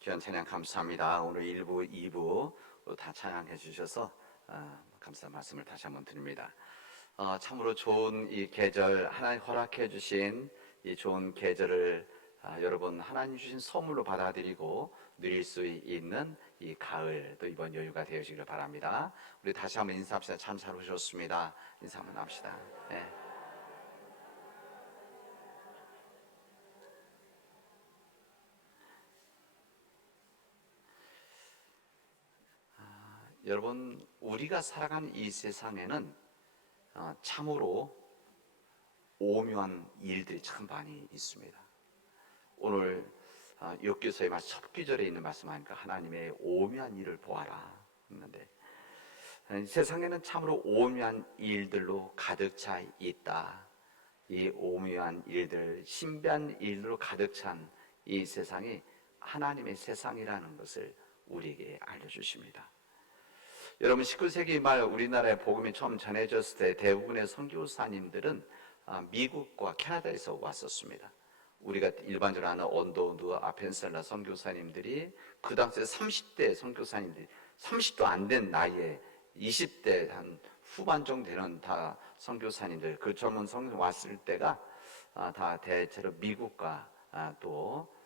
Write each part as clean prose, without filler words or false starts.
귀한 찬양 감사합니다. 오늘 1부, 2부 다 찬양해 주셔서 감사 말씀을 다시 한번 드립니다. 참으로 좋은 이 계절, 하나님 허락해 주신 이 좋은 계절을 여러분 하나님 주신 선물로 받아들이고 누릴 수 있는 이 가을, 또 이번 여유가 되시기를 바랍니다. 우리 다시 한번 인사합시다. 참 잘 오셨습니다. 인사 한번 합시다. 네. 여러분, 우리가 살아가는 이 세상에는 참으로 오묘한 일들이 참 많이 있습니다. 오늘 욥기서의 첫 구절에 있는 말씀하니까 하나님의 오묘한 일을 보아라 했는데, 세상에는 참으로 오묘한 일들로 가득 차 있다. 이 오묘한 일들, 신비한 일들로 가득 찬 이 세상이 하나님의 세상이라는 것을 우리에게 알려주십니다. 여러분, 19세기 말 우리나라에 복음이 처음 전해졌을 때 대부분의 선교사님들은 미국과 캐나다에서 왔었습니다. 우리가 일반적으로 아는 언더우드, 아펜셀라 선교사님들이 그 당시에 30대 선교사님들이 30도 안 된 나이에 20대 한 후반 정도 되는 다 선교사님들, 그 젊은 선교 왔을 때가 다 대체로 미국과 또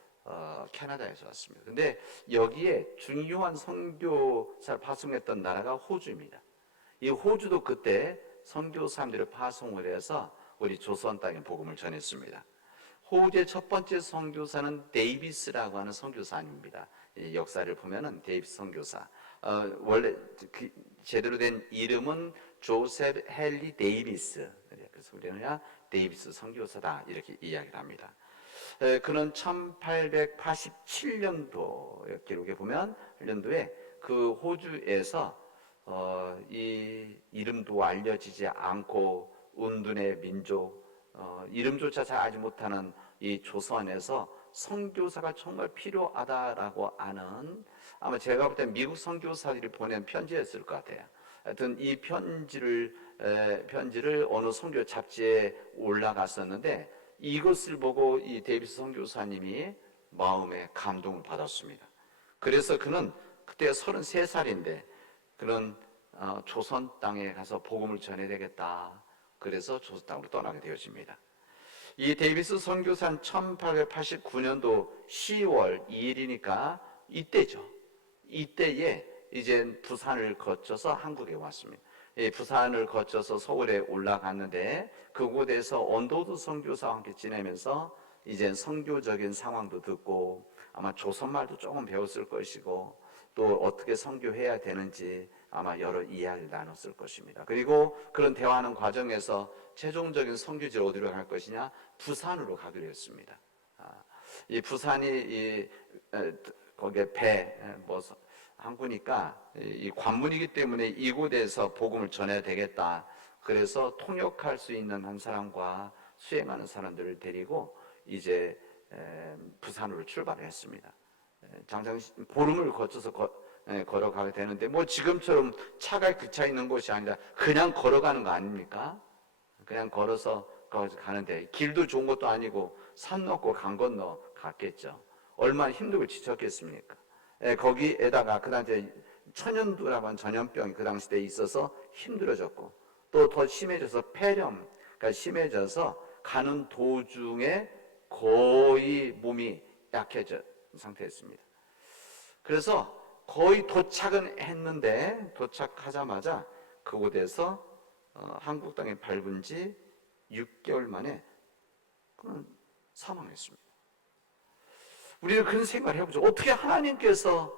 캐나다에서 왔습니다. 근데 여기에 중요한 선교사를 파송했던 나라가 호주입니다. 이 호주도 그때 선교사님들을 파송을 해서 우리 조선 땅에 복음을 전했습니다. 호주의 첫 번째 선교사는 데이비스라고 하는 선교사님입니다. 역사를 보면은 데이비스 선교사. 원래 제대로 된 이름은 조셉 헨리 데이비스. 그래서 우리는 데이비스 선교사다 이렇게 이야기를 합니다. 그는 1887년도 기록에 보면 1년도에 그 호주에서 이 이름도 알려지지 않고 운둔의 민족, 이름조차 잘 알지 못하는 이 조선에서 선교사가 정말 필요하다라고 아는, 아마 제가 볼 때 미국 선교사들이 보낸 편지였을 것 같아요. 하여튼 이 편지를 어느 선교 잡지에 올라갔었는데, 이것을 보고 이 데이비스 선교사님이 마음에 감동을 받았습니다. 그래서 그는 그때 33살인데 그런 조선 땅에 가서 복음을 전해야 되겠다. 그래서 조선 땅으로 떠나게 되어집니다. 이 데이비스 선교사는 1889년도 10월 2일이니까 이때죠. 이때에 이제 부산을 거쳐서 한국에 왔습니다. 부산을 거쳐서 서울에 올라갔는데 그곳에서 언더우드 선교사와 함께 지내면서 이제 선교적인 상황도 듣고 아마 조선말도 조금 배웠을 것이고 또 어떻게 선교해야 되는지 아마 여러 이야기를 나눴을 것입니다. 그리고 그런 대화하는 과정에서 최종적인 선교지를 어디로 갈 것이냐? 부산으로 가기로 했습니다. 이 부산이 거기에 항구니까 이 관문이기 때문에 이곳에서 복음을 전해야 되겠다. 그래서 통역할 수 있는 한 사람과 수행하는 사람들을 데리고 이제 부산으로 출발을 했습니다. 장장 보름을 거쳐서 걸어가게 되는데 뭐 지금처럼 차가 그쳐 있는 곳이 아니라 그냥 걸어가는 거 아닙니까? 그냥 걸어서 가는데 길도 좋은 것도 아니고 산 넘고 강 건너 갔겠죠. 얼마나 힘들고 지쳤겠습니까? 거기에다가 그 당시에 천연두라고 하는 전염병이 그 당시 때 있어서 힘들어졌고 또 더 심해져서 폐렴가 심해져서 가는 도중에 거의 몸이 약해진 상태였습니다. 그래서 거의 도착은 했는데 도착하자마자 그곳에서 한국 땅에 밟은 지 6개월 만에 그는 사망했습니다. 우리는 그런 생각을 해보죠. 어떻게 하나님께서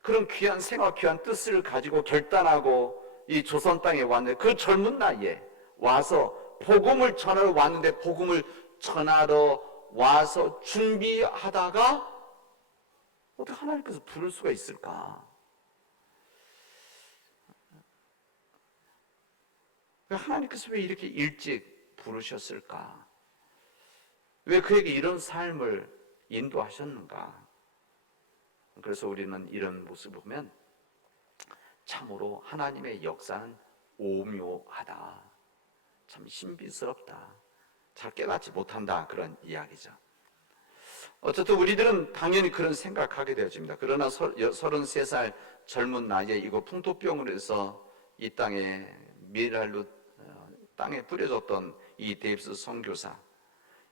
그런 귀한 생각, 귀한 뜻을 가지고 결단하고 이 조선 땅에 왔는데 그 젊은 나이에 와서 복음을 전하러 왔는데 복음을 전하러 와서 준비하다가 어떻게 하나님께서 부를 수가 있을까? 하나님께서 왜 이렇게 일찍 부르셨을까? 왜 그에게 이런 삶을 인도하셨는가? 그래서 우리는 이런 모습을 보면 참으로 하나님의 역사는 오묘하다. 참 신비스럽다. 잘 깨닫지 못한다. 그런 이야기죠. 어쨌든 우리들은 당연히 그런 생각하게 되어집니다. 그러나 33살 젊은 나이에 이거 풍토병으로 해서 이 땅에 미랄루 땅에 뿌려졌던 이 데이비스 선교사,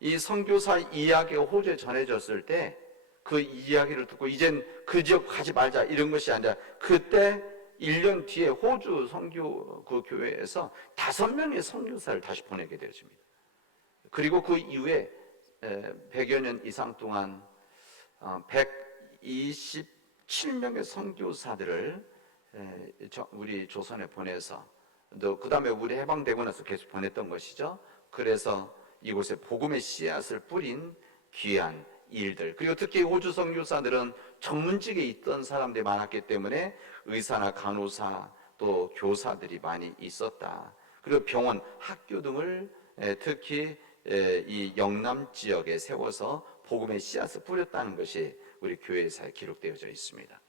이 선교사 이야기가 호주에 전해졌을 때 그 이야기를 듣고 이젠 그 지역 가지 말자 이런 것이 아니라 그때 1년 뒤에 호주 선교 그 교회에서 5명의 선교사를 다시 보내게 되어집니다. 그리고 그 이후에 100여 년 이상 동안 127명의 선교사들을 우리 조선에 보내서 그 다음에 우리 해방되고 나서 계속 보냈던 것이죠. 그래서 이곳에 복음의 씨앗을 뿌린 귀한 일들, 그리고 특히 호주 선교사들은 전문직에 있던 사람들이 많았기 때문에 의사나 간호사 또 교사들이 많이 있었다. 그리고 병원, 학교 등을 특히 이 영남 지역에 세워서 복음의 씨앗을 뿌렸다는 것이 우리 교회사에 기록되어져 있습니다.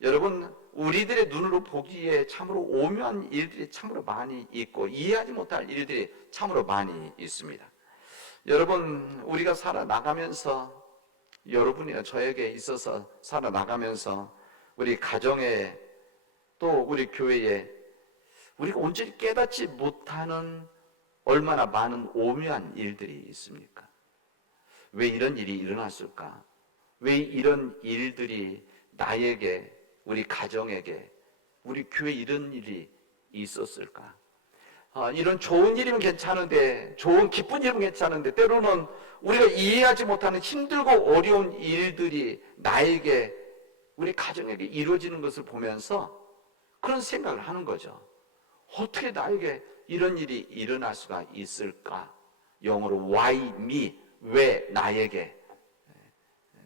여러분, 우리들의 눈으로 보기에 참으로 오묘한 일들이 참으로 많이 있고 이해하지 못할 일들이 참으로 많이 있습니다. 여러분, 우리가 살아나가면서, 여러분이나 저에게 있어서 살아나가면서 우리 가정에 또 우리 교회에 우리가 온전히 깨닫지 못하는 얼마나 많은 오묘한 일들이 있습니까? 왜 이런 일이 일어났을까? 왜 이런 일들이 나에게, 우리 가정에게, 우리 교회에 이런 일이 있었을까? 이런 좋은 일이면 괜찮은데, 좋은 기쁜 일이면 괜찮은데 때로는 우리가 이해하지 못하는 힘들고 어려운 일들이 나에게, 우리 가정에게 이루어지는 것을 보면서 그런 생각을 하는 거죠. 어떻게 나에게 이런 일이 일어날 수가 있을까? 영어로 why me, 왜 나에게,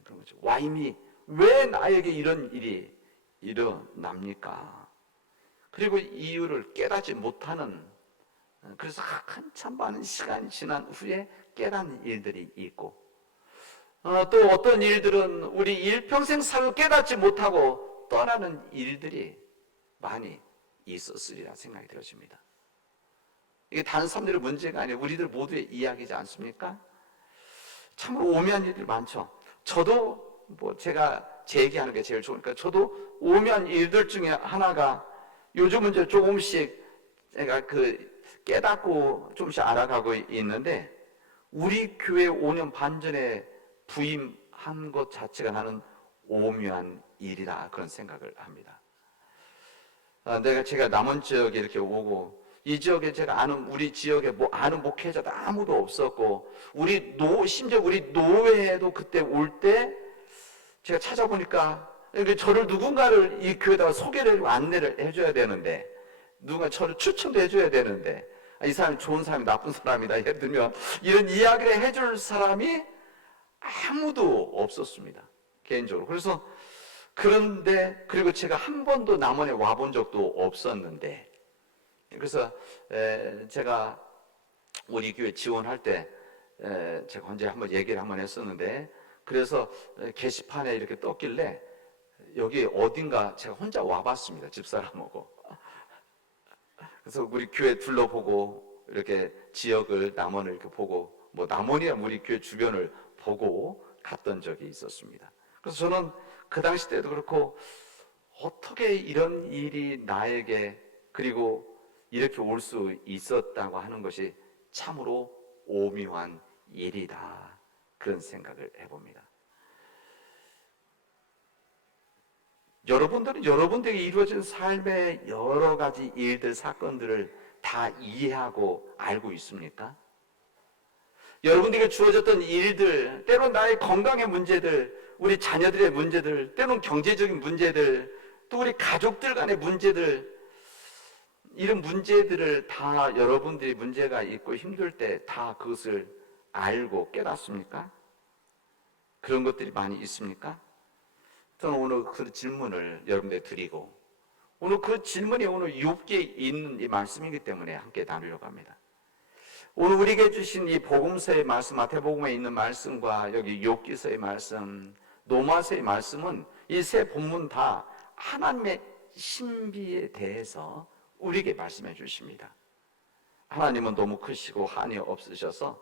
그런 거죠. why me, 왜 나에게 이런 일이 일어납니까? 그리고 이유를 깨닫지 못하는, 그래서 한참 많은 시간이 지난 후에 깨닫는 일들이 있고, 또 어떤 일들은 우리 일평생 살고 깨닫지 못하고 떠나는 일들이 많이 있었으리라 생각이 되어집니다. 이게 다른 사람들의 문제가 아니라 우리들 모두의 이야기지 않습니까? 참으로 오묘한 일들이 많죠. 저도 제가 제 얘기하는 게 제일 좋으니까, 저도 오묘한 일들 중에 하나가 요즘은 이제 조금씩 제가 깨닫고 조금씩 알아가고 있는데, 우리 교회 5년 반 전에 부임한 것 자체가 나는 오묘한 일이다, 그런 생각을 합니다. 제가 남원 지역에 이렇게 오고, 이 지역에 제가 우리 지역에 아는 목회자도 아무도 없었고, 심지어 우리 노회에도 그때 올 때 제가 찾아보니까 저를 누군가를 이 교회에다가 소개를 해주고 안내를 해줘야 되는데, 누가 저를 추천도 해줘야 되는데, 이 사람이 좋은 사람이 나쁜 사람이다 예를 들면 이런 이야기를 해줄 사람이 아무도 없었습니다, 개인적으로. 그리고 제가 한 번도 남원에 와본 적도 없었는데, 그래서 제가 우리 교회 지원할 때 제가 언제 한번 얘기를 한번 했었는데, 그래서 게시판에 이렇게 떴길래 여기 어딘가 제가 혼자 와봤습니다, 집사람하고. 그래서 우리 교회 둘러보고 이렇게 지역을, 남원을 이렇게 보고, 남원이야 우리 교회 주변을 보고 갔던 적이 있었습니다. 그래서 저는 그 당시 때도 그렇고, 어떻게 이런 일이 나에게, 그리고 이렇게 올 수 있었다고 하는 것이 참으로 오묘한 일이다, 그런 생각을 해봅니다. 여러분들은 여러분들에게 이루어진 삶의 여러 가지 일들, 사건들을 다 이해하고 알고 있습니까? 여러분들에게 주어졌던 일들, 때론 나의 건강의 문제들, 우리 자녀들의 문제들, 때론 경제적인 문제들, 또 우리 가족들 간의 문제들, 이런 문제들을 다 여러분들이 문제가 있고 힘들 때 다 그것을 알고 깨닫습니까? 그런 것들이 많이 있습니까? 저는 오늘 그 질문을 여러분들에게 드리고, 오늘 그 질문이 오늘 욥기에 있는 이 말씀이기 때문에 함께 나누려고 합니다. 오늘 우리에게 주신 이 복음서의 말씀, 마태복음에 있는 말씀과 여기 욥기서의 말씀, 노마서의 말씀은 이 세 본문 다 하나님의 신비에 대해서 우리에게 말씀해 주십니다. 하나님은 너무 크시고 한이 없으셔서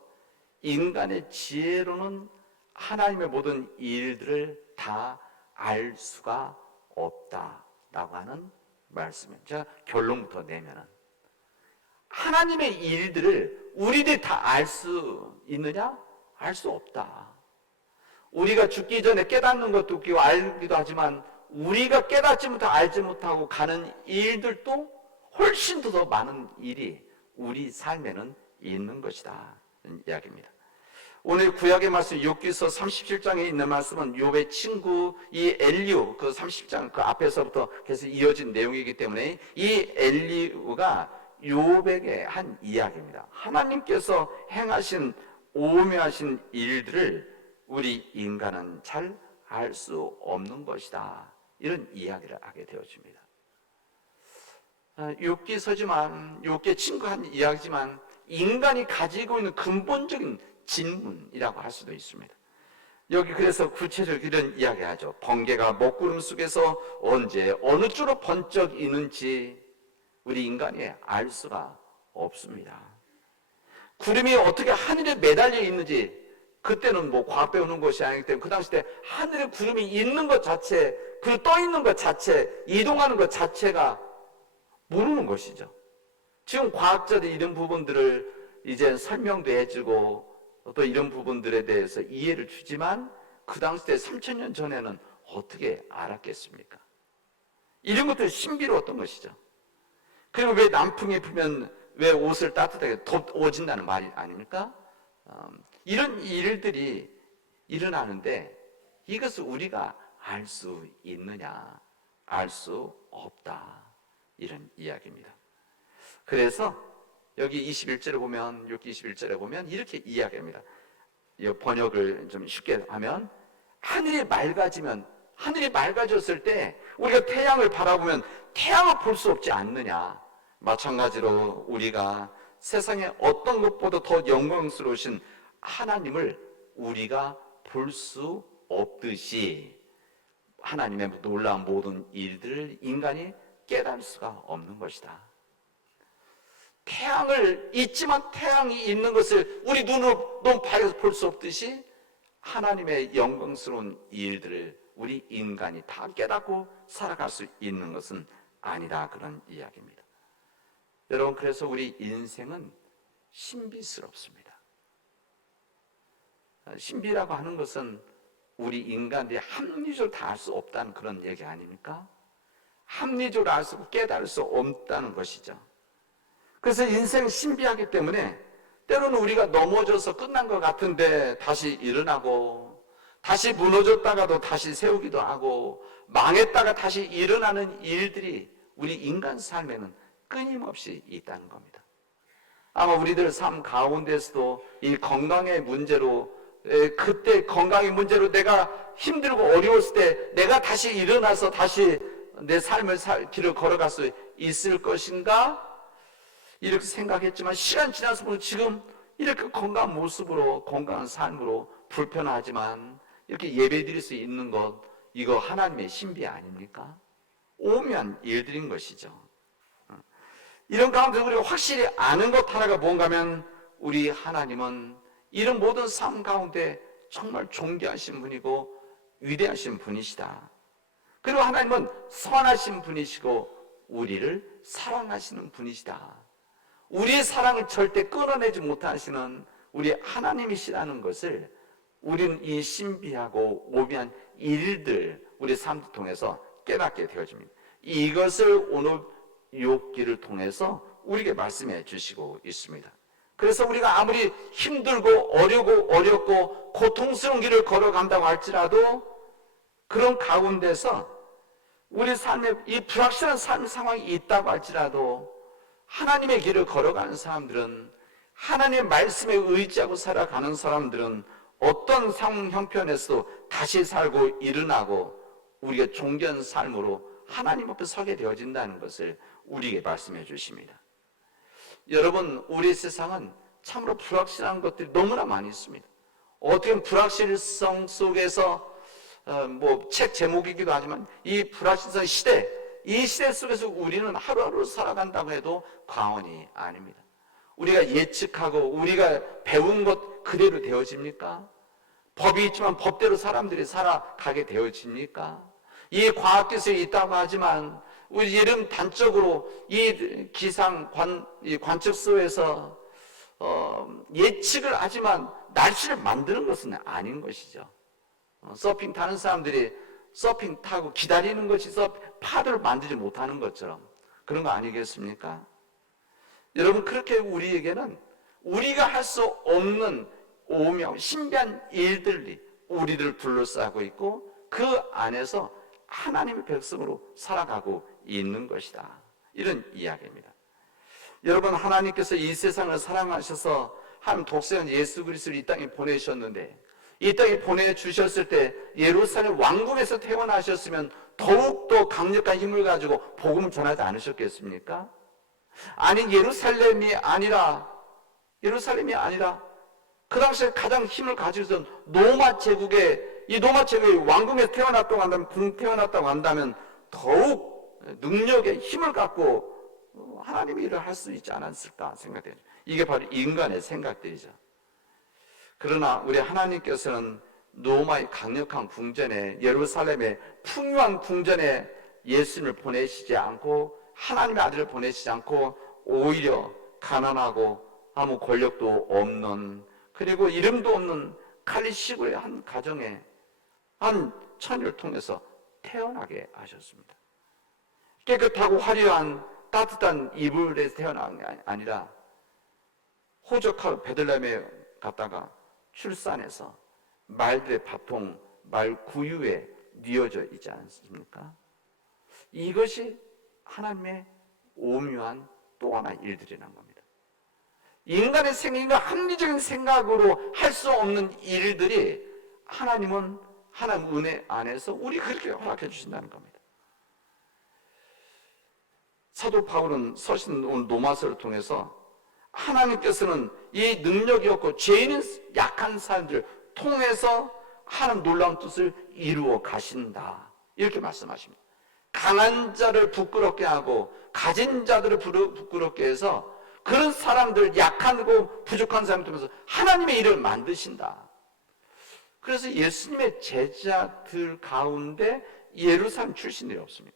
인간의 지혜로는 하나님의 모든 일들을 다 알 수가 없다라고 하는 말씀이에요. 제가 결론부터 내면은 하나님의 일들을 우리들이 다 알 수 있느냐? 알 수 없다. 우리가 죽기 전에 깨닫는 것도 웃기고 알기도 하지만 우리가 깨닫지 못하고 알지 못하고 가는 일들도 훨씬 더 많은 일이 우리 삶에는 있는 것이다. 이런 이야기입니다. 오늘 구약의 말씀 욥기서 37장에 있는 말씀은 욥의 친구 이 엘리후 그 30장 그 앞에서부터 계속 이어진 내용이기 때문에 이 엘리후가 욥에게 한 이야기입니다. 하나님께서 행하신 오묘하신 일들을 우리 인간은 잘 알 수 없는 것이다. 이런 이야기를 하게 되어집니다. 욥기서지만 욥기의 친구 한 이야기지만 인간이 가지고 있는 근본적인 질문이라고 할 수도 있습니다. 여기 그래서 구체적으로 이런 이야기하죠. 번개가 먹구름 속에서 언제 어느 쪽으로 번쩍 이는지 우리 인간이 알 수가 없습니다. 구름이 어떻게 하늘에 매달려 있는지 그때는 뭐 과학 배우는 것이 아니기 때문에 그 당시 때 하늘에 구름이 있는 것 자체, 그 떠 있는 것 자체, 이동하는 것 자체가 모르는 것이죠. 지금 과학자들이 이런 부분들을 이제 설명도 해주고 또 이런 부분들에 대해서 이해를 주지만 그 당시 때 3000년 전에는 어떻게 알았겠습니까? 이런 것들이 신비로웠던 것이죠. 그리고 왜 남풍이 불면 왜 옷을 따뜻하게 덮어진다는 말이 아닙니까? 이런 일들이 일어나는데 이것을 우리가 알 수 있느냐? 알 수 없다. 이런 이야기입니다. 그래서 여기 21절에 보면 욥기 21절에 보면 이렇게 이야기합니다. 이 번역을 좀 쉽게 하면 하늘이 맑아졌을 때 우리가 태양을 바라보면 태양을 볼 수 없지 않느냐. 마찬가지로 우리가 세상에 어떤 것보다 더 영광스러우신 하나님을 우리가 볼 수 없듯이 하나님의 놀라운 모든 일들을 인간이 깨달을 수가 없는 것이다. 태양을 있지만 태양이 있는 것을 우리 눈으로 너무 밝아서 볼 수 없듯이 하나님의 영광스러운 일들을 우리 인간이 다 깨닫고 살아갈 수 있는 것은 아니다. 그런 이야기입니다. 여러분, 그래서 우리 인생은 신비스럽습니다. 신비라고 하는 것은 우리 인간들이 합리적으로 다 알 수 없다는 그런 얘기 아닙니까? 합리적으로 알 수 없고 깨달을 수 없다는 것이죠. 그래서 인생 신비하기 때문에 때로는 우리가 넘어져서 끝난 것 같은데 다시 일어나고 다시 무너졌다가도 다시 세우기도 하고 망했다가 다시 일어나는 일들이 우리 인간 삶에는 끊임없이 있다는 겁니다. 아마 우리들 삶 가운데서도 이 건강의 문제로 그때 건강의 문제로 내가 힘들고 어려웠을 때 내가 다시 일어나서 다시 내 삶을 길을 걸어갈 수 있을 것인가? 이렇게 생각했지만 시간 지나서 보면 지금 이렇게 건강한 모습으로 건강한 삶으로 불편하지만 이렇게 예배드릴 수 있는 것 이거 하나님의 신비 아닙니까? 오묘한 일들인 것이죠. 이런 가운데 우리가 확실히 아는 것 하나가 뭔가 하면 우리 하나님은 이런 모든 삶 가운데 정말 존귀하신 분이고 위대하신 분이시다. 그리고 하나님은 선하신 분이시고 우리를 사랑하시는 분이시다. 우리의 사랑을 절대 끊어내지 못하시는 우리 하나님이시라는 것을 우리는 이 신비하고 오묘한 일들 우리 삶을 통해서 깨닫게 되어집니다. 이것을 오늘 욥기를 통해서 우리에게 말씀해 주시고 있습니다. 그래서 우리가 아무리 힘들고 어렵고 고통스러운 길을 걸어간다고 할지라도 그런 가운데서 우리 삶에 이 불확실한 삶 상황이 있다고 할지라도 하나님의 길을 걸어가는 사람들은 하나님의 말씀에 의지하고 살아가는 사람들은 어떤 상황 형편에서도 다시 살고 일어나고 우리가 존귀한 삶으로 하나님 앞에 서게 되어진다는 것을 우리에게 말씀해 주십니다. 여러분, 우리 세상은 참으로 불확실한 것들이 너무나 많이 있습니다. 어떻게 보면 불확실성 속에서 책 제목이기도 하지만 이 불확실성 시대, 이 시대 속에서 우리는 하루하루 살아간다고 해도 과언이 아닙니다. 우리가 예측하고 우리가 배운 것 그대로 되어집니까? 법이 있지만 법대로 사람들이 살아가게 되어집니까? 이 과학기술이 있다고 하지만 우리 이런 단적으로 이 이 관측소에서 예측을 하지만 날씨를 만드는 것은 아닌 것이죠. 서핑 타는 사람들이 서핑 타고 기다리는 것이 파도를 만들지 못하는 것처럼 그런 거 아니겠습니까? 여러분, 그렇게 우리에게는 우리가 할 수 없는 오묘 신비한 일들이 우리를 둘러싸고 있고 그 안에서 하나님의 백성으로 살아가고 있는 것이다. 이런 이야기입니다. 여러분, 하나님께서 이 세상을 사랑하셔서 한 독생자 예수 그리스도를 이 땅에 보내셨는데, 이 땅에 보내주셨을 때 예루살렘 왕궁에서 태어나셨으면 더욱더 강력한 힘을 가지고 복음을 전하지 않으셨겠습니까? 아니, 예루살렘이 아니라 그 당시에 가장 힘을 가지고 있던 로마 제국의 왕궁에서 태어났다고 한다면, 태어났다고 한다면 더욱 능력의 힘을 갖고 하나님의 일을 할 수 있지 않았을까 생각돼요. 이게 바로 인간의 생각들이죠. 그러나 우리 하나님께서는 로마의 강력한 궁전에, 예루살렘의 풍요한 궁전에 예수님을 보내시지 않고, 하나님의 아들을 보내시지 않고 오히려 가난하고 아무 권력도 없는, 그리고 이름도 없는 칼리시골의 한 가정에 한 처녀를 통해서 태어나게 하셨습니다. 깨끗하고 화려한 따뜻한 이불에서 태어난 게 아니라 호적하고 베들레헴에 갔다가 출산해서 말들의 밥통, 말 구유에 뉘어져 있지 않습니까? 이것이 하나님의 오묘한 또 하나의 일들이라는 겁니다. 인간의 생각과 합리적인 생각으로 할 수 없는 일들이 하나님은 하나님 은혜 안에서 우리 그렇게 허락해 주신다는 겁니다. 사도 바울은 서신 오늘 로마서를 통해서 하나님께서는 이 능력이 없고 죄 있는 약한 사람들 통해서 하나님 놀라운 뜻을 이루어 가신다, 이렇게 말씀하십니다. 강한 자를 부끄럽게 하고 가진 자들을 부끄럽게 해서 그런 사람들, 약하고 부족한 사람들 통해서 하나님의 일을 만드신다. 그래서 예수님의 제자들 가운데 예루살렘 출신들이 없습니다.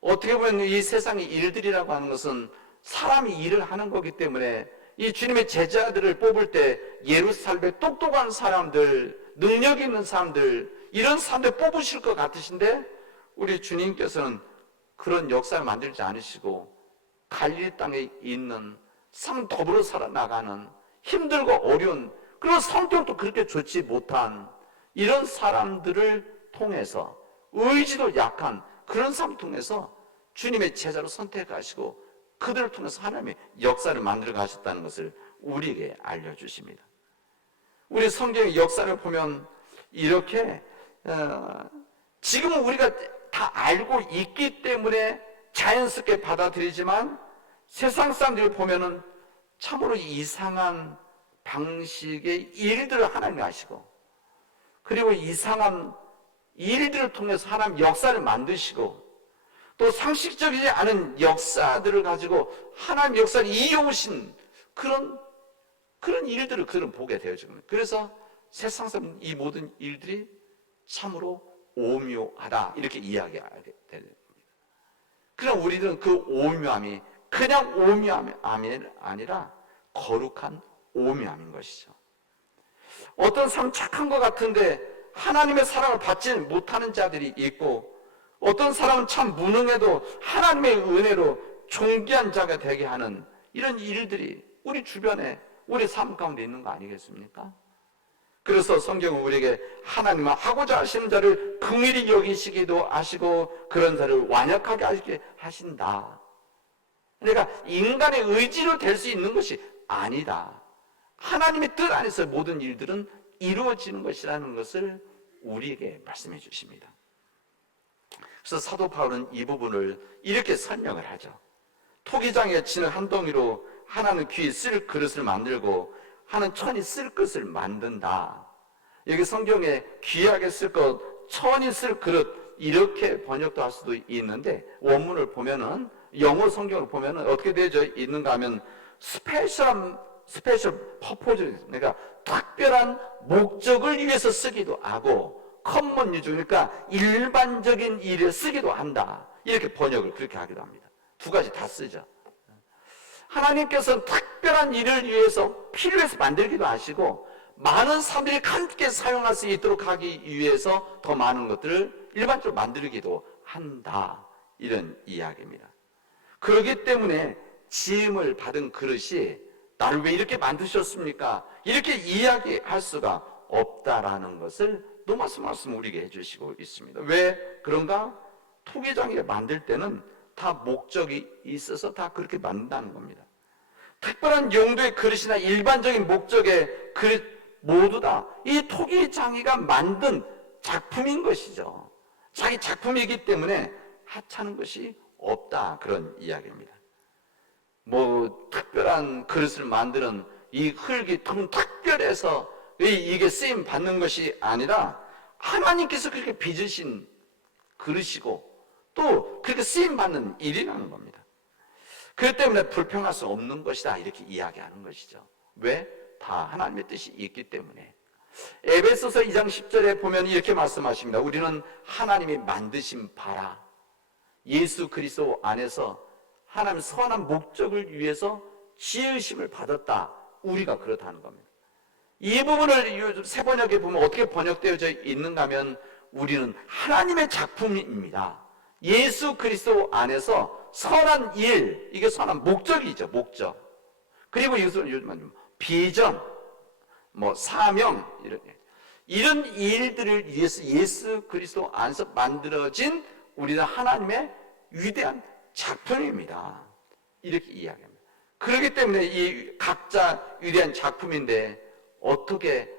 어떻게 보면 이 세상의 일들이라고 하는 것은 사람이 일을 하는 거기 때문에 이 주님의 제자들을 뽑을 때 예루살렘의 똑똑한 사람들, 능력 있는 사람들, 이런 사람들 뽑으실 것 같으신데 우리 주님께서는 그런 역사를 만들지 않으시고 갈릴리 땅에 있는 더불어 살아나가는 힘들고 어려운, 그리고 성격도 그렇게 좋지 못한 이런 사람들을 통해서, 의지도 약한 그런 사람 통해서 주님의 제자로 선택하시고 그들을 통해서 하나님의 역사를 만들어 가셨다는 것을 우리에게 알려주십니다. 우리 성경의 역사를 보면 이렇게 지금은 우리가 다 알고 있기 때문에 자연스럽게 받아들이지만 세상 사람들을 보면은 참으로 이상한 방식의 일들을 하나님이 하시고, 그리고 이상한 일들을 통해서 하나님 역사를 만드시고, 또 상식적이지 않은 역사들을 가지고 하나님 역사를 이어오신 그런 일들을 그들은 보게 되어집니다. 그래서 세상 사람 이 모든 일들이 참으로 오묘하다, 이렇게 이야기하게 됩니다. 그러나 우리들은 그 오묘함이 그냥 오묘함이 아니라 거룩한 오묘함인 것이죠. 어떤 사람 착한 것 같은데 하나님의 사랑을 받지 못하는 자들이 있고, 어떤 사람은 참 무능해도 하나님의 은혜로 존귀한 자가 되게 하는 이런 일들이 우리 주변에, 우리 삶 가운데 있는 거 아니겠습니까? 그래서 성경은 우리에게 하나님은 하고자 하시는 자를 긍휼히 여기시기도 하시고 그런 자를 완약하게 하시게 하신다. 그러니까 인간의 의지로 될 수 있는 것이 아니다. 하나님의 뜻 안에서 모든 일들은 이루어지는 것이라는 것을 우리에게 말씀해 주십니다. 그래서 사도 바울은 이 부분을 이렇게 설명을 하죠. 토기장에 치는 한 덩이로 하나는 귀 쓸 그릇을 만들고 하는 천이 쓸 것을 만든다. 여기 성경에 귀하게 쓸 것, 천이 쓸 그릇, 이렇게 번역도 할 수도 있는데 원문을 보면은, 영어 성경을 보면은 어떻게 되어 있는가 하면 스페셜 퍼포즈, 그러니까 특별한 목적을 위해서 쓰기도 하고 커먼 유즈, 그러니까 일반적인 일에 쓰기도 한다. 이렇게 번역을 그렇게 하기도 합니다. 두 가지 다 쓰죠. 하나님께서는 특별한 일을 위해서 필요해서 만들기도 하시고 많은 사람들이 함께 사용할 수 있도록 하기 위해서 더 많은 것들을 일반적으로 만들기도 한다. 이런 이야기입니다. 그렇기 때문에 지음을 받은 그릇이 나를 왜 이렇게 만드셨습니까? 이렇게 이야기할 수가 없다라는 것을 또 말씀 우리에게 해주시고 있습니다. 왜 그런가? 토기장에 만들 때는 다 목적이 있어서 다 그렇게 만든다는 겁니다. 특별한 용도의 그릇이나 일반적인 목적의 그릇 모두 다 이 토기장이가 만든 작품인 것이죠. 자기 작품이기 때문에 하찮은 것이 없다, 그런 이야기입니다. 뭐 특별한 그릇을 만드는 이 흙이 특별해서 이게 쓰임 받는 것이 아니라 하나님께서 그렇게 빚으신 그릇이고 또 그렇게 쓰임 받는 일이라는 겁니다. 그렇기 때문에 불평할 수 없는 것이다, 이렇게 이야기하는 것이죠. 왜? 다 하나님의 뜻이 있기 때문에. 에베소서 2장 10절에 보면 이렇게 말씀하십니다. 우리는 하나님이 만드신 바라, 예수 그리스도 안에서 하나님 선한 목적을 위해서 지으심을 받았다. 우리가 그렇다는 겁니다. 이 부분을 요즘 새 번역에 보면 어떻게 번역되어져 있는가 하면 우리는 하나님의 작품입니다. 예수 그리스도 안에서 선한 일, 이게 선한 목적이죠. 목적. 그리고 이것은 요즘 비전, 사명, 이런 일들을 위해서 예수 그리스도 안에서 만들어진 우리는 하나님의 위대한 작품입니다. 이렇게 이야기합니다. 그렇기 때문에 이 각자 위대한 작품인데 어떻게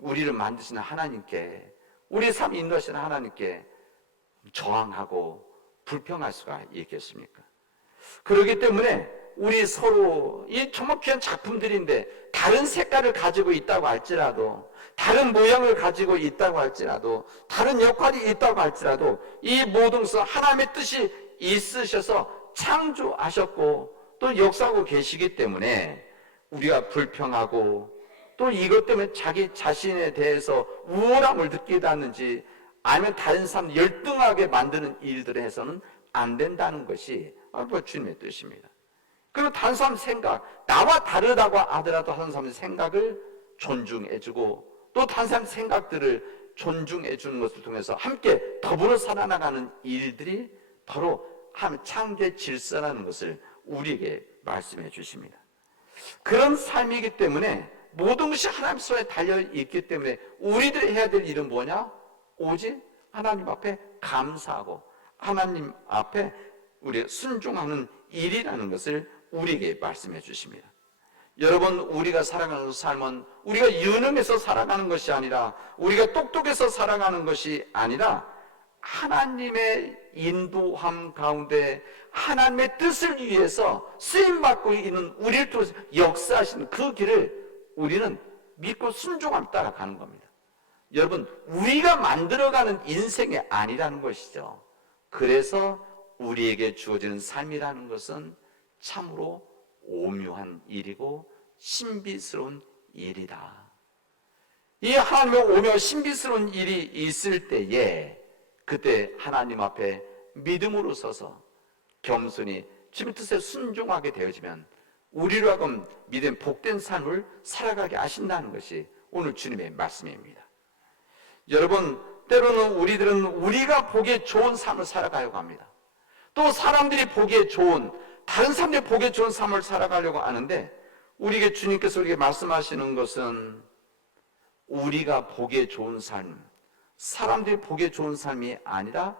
우리를 만드시는 하나님께, 우리의 삶 인도하시는 하나님께 저항하고 불평할 수가 있겠습니까? 그렇기 때문에 우리 서로 이 정말 귀한 작품들인데 다른 색깔을 가지고 있다고 할지라도, 다른 모양을 가지고 있다고 할지라도, 다른 역할이 있다고 할지라도 이 모든 것은 하나님의 뜻이 있으셔서 창조하셨고 또 역사하고 계시기 때문에 우리가 불평하고 또 이것 때문에 자기 자신에 대해서 우월함을 느끼다 하는지 아니면 다른 사람 열등하게 만드는 일들에 해서는 안 된다는 것이 바로 주님의 뜻입니다. 그리고 다른 사람 생각, 나와 다르다고 하더라도 다른 사람의 생각을 존중해주고 또 다른 사람의 생각들을 존중해주는 것을 통해서 함께 더불어 살아나가는 일들이 바로 하나님의 창조의 질서라는 것을 우리에게 말씀해 주십니다. 그런 삶이기 때문에 모든 것이 하나님 손에 달려있기 때문에 우리들이 해야 될 일은 뭐냐? 오직 하나님 앞에 감사하고 하나님 앞에 우리가 순종하는 일이라는 것을 우리에게 말씀해 주십니다. 여러분, 우리가 살아가는 삶은 우리가 유능해서 살아가는 것이 아니라, 우리가 똑똑해서 살아가는 것이 아니라 하나님의 인도함 가운데 하나님의 뜻을 위해서 쓰임받고 있는 우리를 통해서 역사하시는 그 길을 우리는 믿고 순종하며 따라가는 겁니다. 여러분, 우리가 만들어가는 인생이 아니라는 것이죠. 그래서 우리에게 주어지는 삶이라는 것은 참으로 오묘한 일이고 신비스러운 일이다. 이 하나님의 오묘한 신비스러운 일이 있을 때에 그때 하나님 앞에 믿음으로 서서 겸손히 주님 뜻에 순종하게 되어지면 우리로 하여금 믿음 복된 삶을 살아가게 하신다는 것이 오늘 주님의 말씀입니다. 여러분, 때로는 우리들은 우리가 보기에 좋은 삶을 살아가려고 합니다. 또 사람들이 보기에 좋은, 다른 사람들이 보기에 좋은 삶을 살아가려고 하는데 우리에게 주님께서 우리에게 말씀하시는 것은 우리가 보기에 좋은 삶, 사람들이 보기에 좋은 삶이 아니라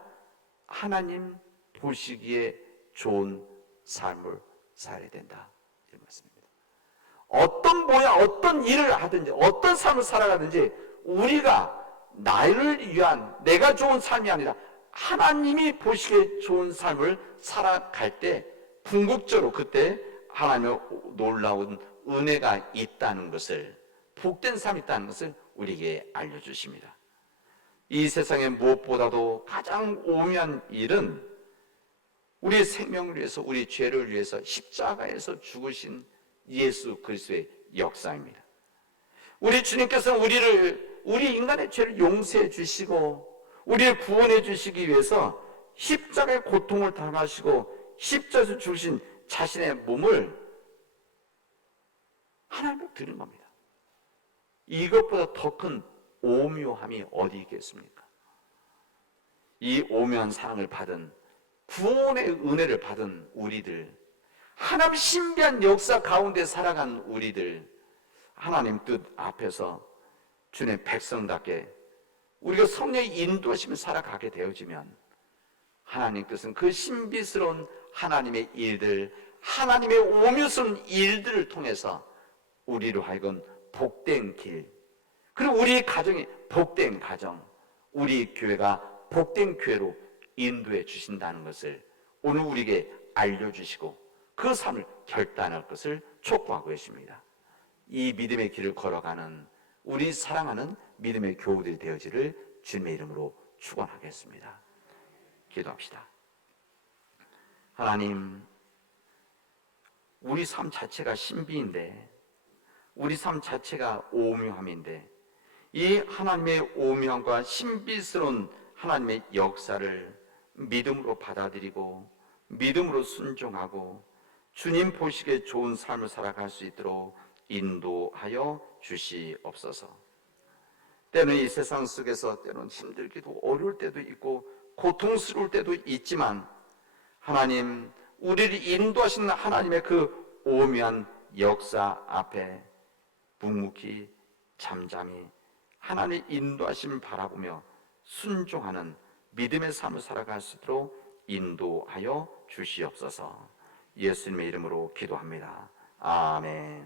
하나님 보시기에 좋은 삶을 살아야 된다, 이런 말씀입니다. 어떤 모양, 어떤 일을 하든지 어떤 삶을 살아가든지 우리가 나를 위한 내가 좋은 삶이 아니라 하나님이 보시기에 좋은 삶을 살아갈 때 궁극적으로 그때 하나님의 놀라운 은혜가 있다는 것을, 복된 삶이 있다는 것을 우리에게 알려주십니다. 이 세상에 무엇보다도 가장 오묘한 일은 우리의 생명을 위해서, 우리 죄를 위해서 십자가에서 죽으신 예수 그리스도의 역사입니다. 우리 주님께서는 우리 인간의 죄를 용서해 주시고 우리를 구원해 주시기 위해서 십자가의 고통을 당하시고 십자가에서 죽으신 자신의 몸을 하나님께 드린 겁니다. 이것보다 더 큰 오묘함이 어디 있겠습니까? 이 오묘한 사랑을 받은, 구원의 은혜를 받은 우리들, 하나님 신비한 역사 가운데 살아간 우리들, 하나님 뜻 앞에서 주님의 백성답게 우리가 성령의 인도하심을 살아가게 되어지면 하나님께서는 그 신비스러운 하나님의 일들, 하나님의 오묘스러운 일들을 통해서 우리로 하여금 복된 길, 그리고 우리 가정이 복된 가정, 우리 교회가 복된 교회로 인도해 주신다는 것을 오늘 우리에게 알려주시고 그 삶을 결단할 것을 촉구하고 계십니다. 이 믿음의 길을 걸어가는 우리 사랑하는 믿음의 교우들이 되어지를 주님의 이름으로 축원하겠습니다. 기도합시다. 하나님, 우리 삶 자체가 신비인데, 우리 삶 자체가 오묘함인데, 이 하나님의 오묘함과 신비스러운 하나님의 역사를 믿음으로 받아들이고 믿음으로 순종하고 주님 보시기에 좋은 삶을 살아갈 수 있도록 인도하여 주시옵소서. 때는 이 세상 속에서 때는 힘들기도 어려울 때도 있고 고통스러울 때도 있지만 하나님, 우리를 인도하시는 하나님의 그 오묘한 역사 앞에 묵묵히 잠잠히 하나님의 인도하심을 바라보며 순종하는 믿음의 삶을 살아갈 수 있도록 인도하여 주시옵소서. 예수님의 이름으로 기도합니다. 아멘.